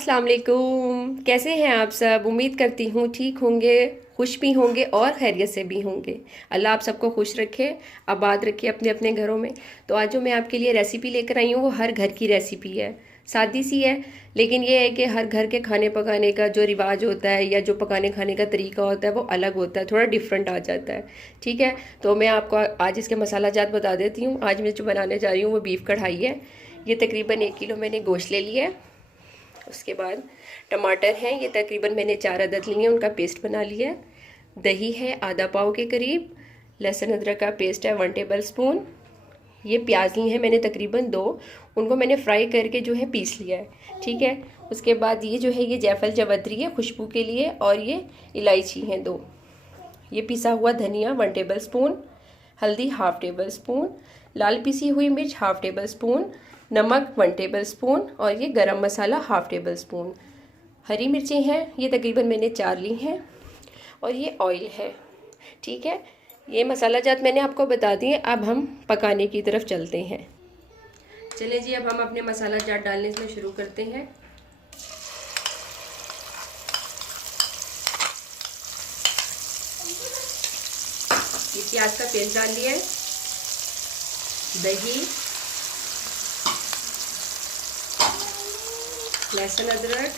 अस्सलाम वालेकुम। कैसे हैं आप सब? उम्मीद करती हूँ ठीक होंगे, खुश भी होंगे और खैरियत से भी होंगे। अल्लाह आप सबको खुश रखे, आबाद रखे अपने अपने घरों में। तो आज जो मैं आपके लिए रेसिपी लेकर आई हूँ वो हर घर की रेसिपी है। सादी सी है, लेकिन ये है कि हर घर के खाने पकाने का जो रिवाज होता है या जो पकाने खाने का तरीका होता है वो अलग होता है, थोड़ा डिफरेंट आ जाता है। ठीक है, तो मैं आपको आज इसके मसाला जात बता देती हूँ। आज मैं जो बनाने जा रही हूँ वो बीफ कढ़ाई है। ये तकरीबन 1 किलो मैंने गोश्त ले लिया है। उसके बाद टमाटर हैं, ये तकरीबन मैंने 4 अदद लिए हैं, उनका पेस्ट बना लिया है। दही है आधा पाव के करीब। लहसुन अदरक का पेस्ट है 1 टेबल स्पून। ये प्याज ली है मैंने तकरीबन 2, उनको मैंने फ्राई करके जो है पीस लिया है। ठीक है, उसके बाद ये जो है ये जायफल जवतरी है खुशबू के लिए, और ये इलायची हैं 2। ये पिसा हुआ धनिया 1 टेबल स्पून। हल्दी 1/2 टेबल स्पून। लाल पिसी हुई मिर्च 1/2 टेबल स्पून। नमक 1 टेबल स्पून। और ये गरम मसाला 1/2 टेबल स्पून। हरी मिर्चें हैं, ये तकरीबन मैंने 4 ली हैं। और ये ऑयल है। ठीक है, ये मसाला जात मैंने आपको बता दिए। अब हम पकाने की तरफ चलते हैं। चलिए जी, अब हम अपने मसाला जात डालने से शुरू करते हैं। ये प्याज का पेस्ट डाल लिया है, दही, लहसुन अदरक,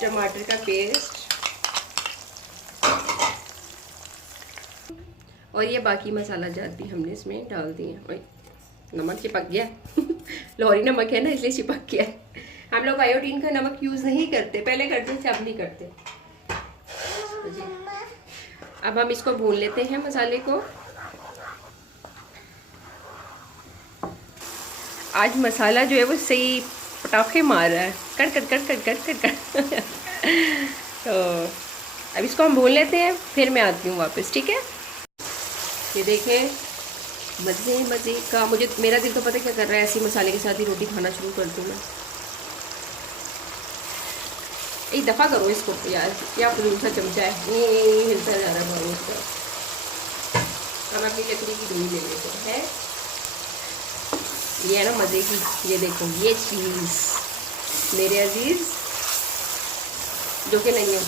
टमाटर का पेस्ट और ये बाकी मसाला जात भी हमने इसमें डाल दिए। नमक चिपक गया लोहरी नमक है ना, इसलिए चिपक गया। हम लोग आयोडीन का नमक यूज़ नहीं करते, पहले करते थे, अब नहीं करते। तो जी, अब हम इसको भून लेते हैं मसाले को। आज मसाला जो है वो सही पटाखे मार रहा है, cut cut cut cut cut cut cut तो अब इसको हम भून लेते हैं, फिर मैं आती हूँ वापस। ठीक है, ये देखें, मज़े मज़े का मुझे मेरा दिल तो पता क्या कर रहा है, ऐसी मसाले के साथ ही रोटी खाना शुरू कर दूँ मैं। एक दफ़ा करो इसको यार, क्या फजूल सा चमचा है, ये हिलता जा रहा है इसका। हम अपनी लकड़ी की डोई ले लेते हैं। ये है ना मज़े की, ये देखो ये चीज़ मेरे अजीज़ जो कि नहीं हो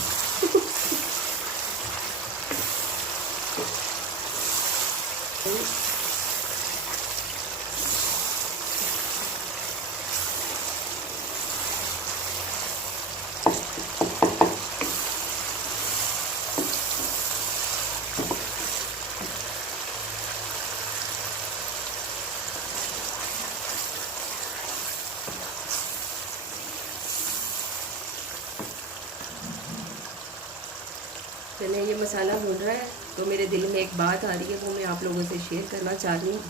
चलिए, ये मसाला भून रहा है तो मेरे दिल में एक बात आ रही है, वो मैं आप लोगों से शेयर करना चाह रही हूँ।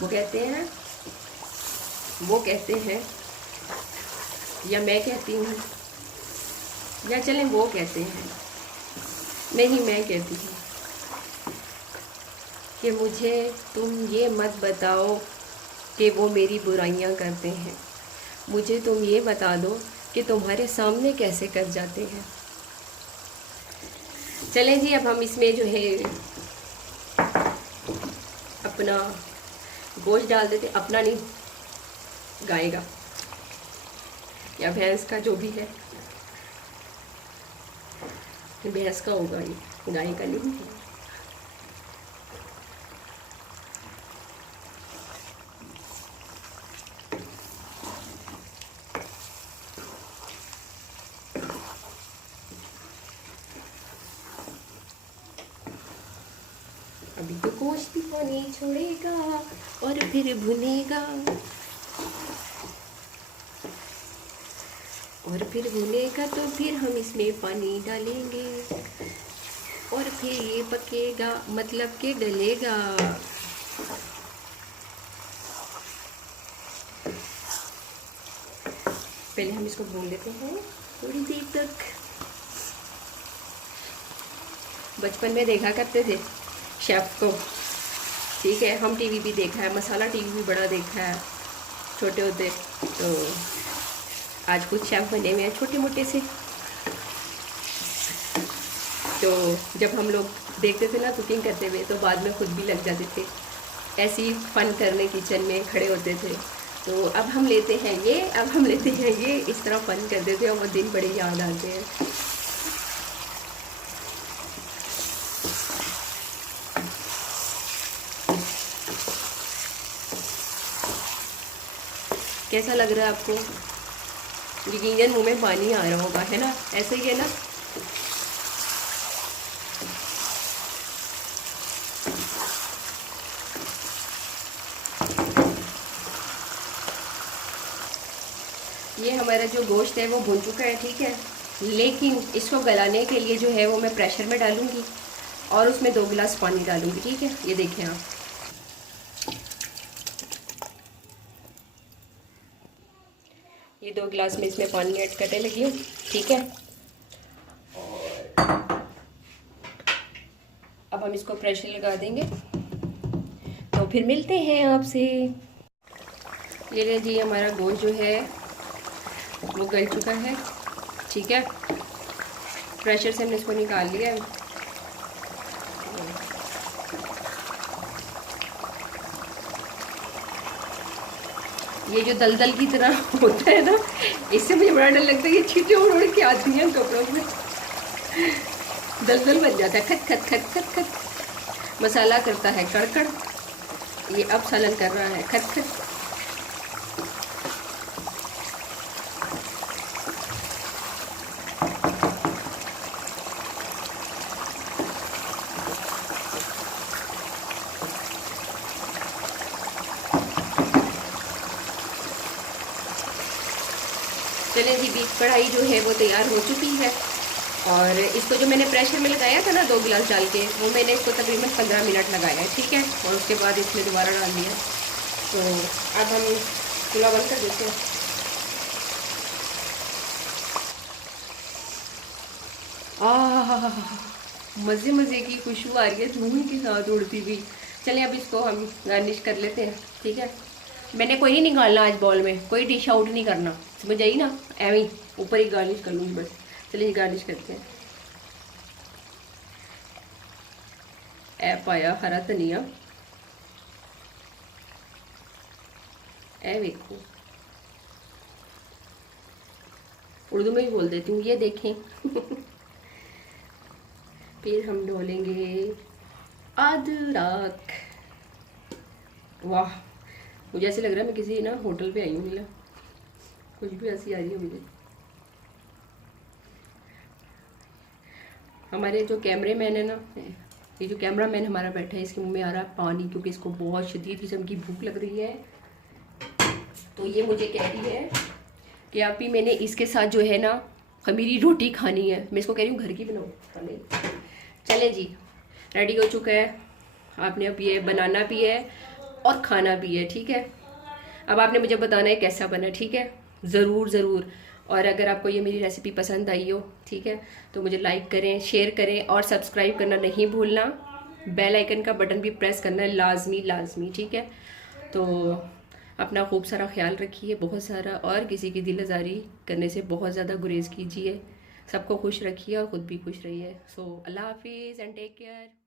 वो कहते हैं या मैं कहती हूँ, या चलें वो कहते हैं, नहीं मैं कहती हूँ कि मुझे तुम ये मत बताओ कि वो मेरी बुराइयां करते हैं, मुझे तुम ये बता दो कि तुम्हारे सामने कैसे कर जाते हैं। चलें जी, अब हम इसमें जो है अपना गोश्त डाल देते। अपना नहीं, गाय का या भैंस का, जो भी है, भैंस का होगा ये, गाय का नहीं है। अभी तो गोश्त भी पानी छोड़ेगा और फिर भुनेगा, और फिर भुनेगा तो फिर हम इसमें पानी डालेंगे और फिर ये पकेगा, मतलब कि गलेगा। पहले हम इसको भून लेते हैं थोड़ी देर तक। बचपन में देखा करते थे शेफ को, ठीक है, हम टीवी भी देखा है, मसाला टीवी भी बड़ा देखा है छोटे होते। तो आज कुछ शेफ बने हुए हैं छोटे मोटे से। तो जब हम लोग देखते थे ना कुकिंग करते हुए, तो बाद में खुद भी लग जाते थे ऐसे ही फन करने किचन में खड़े होते थे। तो अब हम लेते हैं ये, अब हम लेते हैं ये, इस तरह फन करते थे और वो दिन बड़े याद आते हैं। कैसा लग रहा है आपको? यकीनन मुंह में पानी आ रहा होगा, है ना? ऐसे ही है ना? ये हमारा जो गोश्त है वो भुन चुका है, ठीक है। लेकिन इसको गलाने के लिए जो है वो मैं प्रेशर में डालूंगी और उसमें 2 गिलास पानी डालूंगी, ठीक है। ये देखें आप, ये 2 गिलास में इसमें पानी ऐड करने लगी हूँ, ठीक है। और अब हम इसको प्रेशर लगा देंगे, तो फिर मिलते हैं आपसे। ये ले जी, हमारा गोश्त जो है वो गल चुका है, ठीक है। प्रेशर से हमने इसको निकाल लिया है। ये जो दलदल की तरह होता है ना, इससे मुझे बड़ा डर लगता है। ये छींटे उड़ उड़ के आती हैं कपड़ों में, दलदल बन जाता है, खट खट खट खट खट। मसाला करता है कड़कड़, ये अब सालन कर रहा है खट खट। चलें जी, बीफ कढ़ाई जो है वो तैयार हो चुकी है। और इसको जो मैंने प्रेशर में लगाया था ना 2 गिलास डाल के, वो मैंने इसको तकरीबन 15 मिनट लगाया है, ठीक है। और उसके बाद इसमें दोबारा डाल दिया। तो अब हम चूल्हा बंद कर देते हैं। मज़े मज़े की खुशबू आ रही है धुआं के साथ उड़ती हुई। चलें अब इसको हम गार्निश कर लेते हैं, ठीक है। मैंने कोई नहीं निकालना आज बॉल में, कोई डिश आउट नहीं करना, समझ आई ना? एवं ही ऊपर ही गार्निश कर लूँगी बस। चलिए गार्निश करते हैं। ऐ पाया हरा धनिया, ऐ देखो, उर्दू में भी बोल देती हूँ, ये देखें। फिर हम डालेंगे अदरक। वाह, मुझे ऐसे लग रहा है मैं किसी ना होटल पे आई हूँ, मिला कुछ भी ऐसी आ रही है मुझे। हमारे जो कैमरे मैन है ना, ये जो कैमरा मैन हमारा बैठा है, इसके मुंह में आ रहा है पानी, क्योंकि इसको बहुत शदीद किस्म की भूख लग रही है। तो ये मुझे कह रही है कि आप ही, मैंने इसके साथ जो है ना खमीरी रोटी खानी है। मैं इसको कह रही हूँ घर की बनाओ। चले जी, रेडी हो चुका है। आपने अब ये बनाना भी है और खाना भी है, ठीक है। अब आपने मुझे बताना है कैसा बना, ठीक है। ज़रूर ज़रूर। और अगर आपको ये मेरी रेसिपी पसंद आई हो, ठीक है, तो मुझे लाइक करें, शेयर करें और सब्सक्राइब करना नहीं भूलना। बेल आइकन का बटन भी प्रेस करना है लाजमी लाजमी, ठीक है। तो अपना खूब सारा ख्याल रखिए, बहुत सारा, और किसी की दिल आज़ारी करने से बहुत ज़्यादा गुरेज कीजिए। सबको खुश रखिए और ख़ुद भी खुश रहिए। सो अल्लाह हाफिज़ एंड टेक केयर।